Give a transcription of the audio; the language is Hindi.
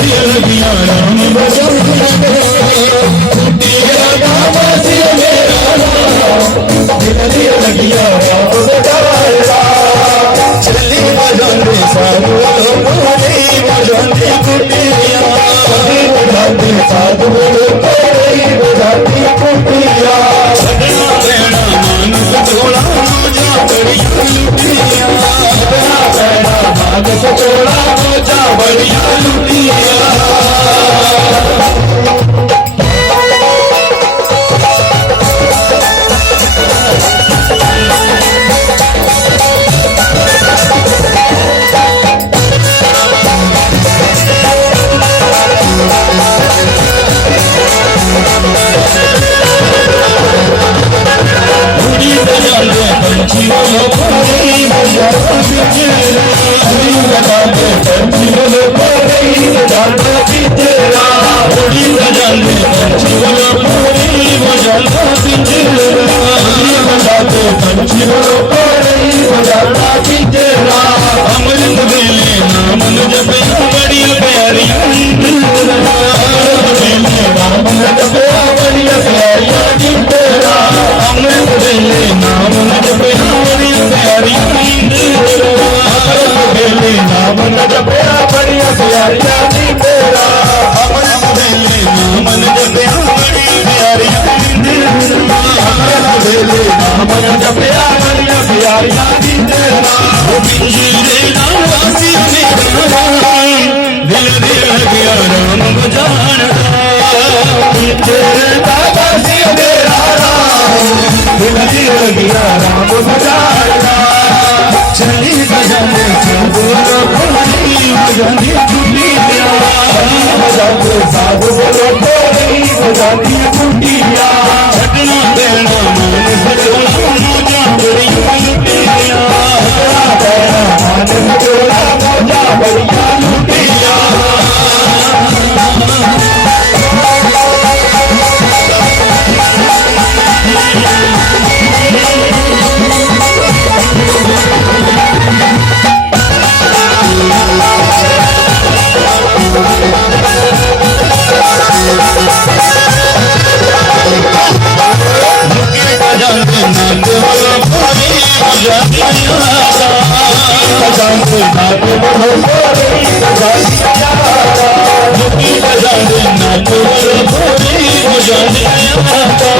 दिल लगिया राम बजाना तेरा नाम सिर मेरा नाम दिल लगिया राम बजाना चली बजाने साधु बजाने कुटिया बजाते साधु बजाती कुटिया सदना बेड़ा मानस थोड़ा जा बढ़िया लुटिया सदना बेड़ा मानस थोड़ा जा बढ़िया लुटिया चली बजाने साधु बोलो बजाती कुटिया छटना देना मोजा बढ़िया लुटिया मोजा बढ़िया लुटिया बजाने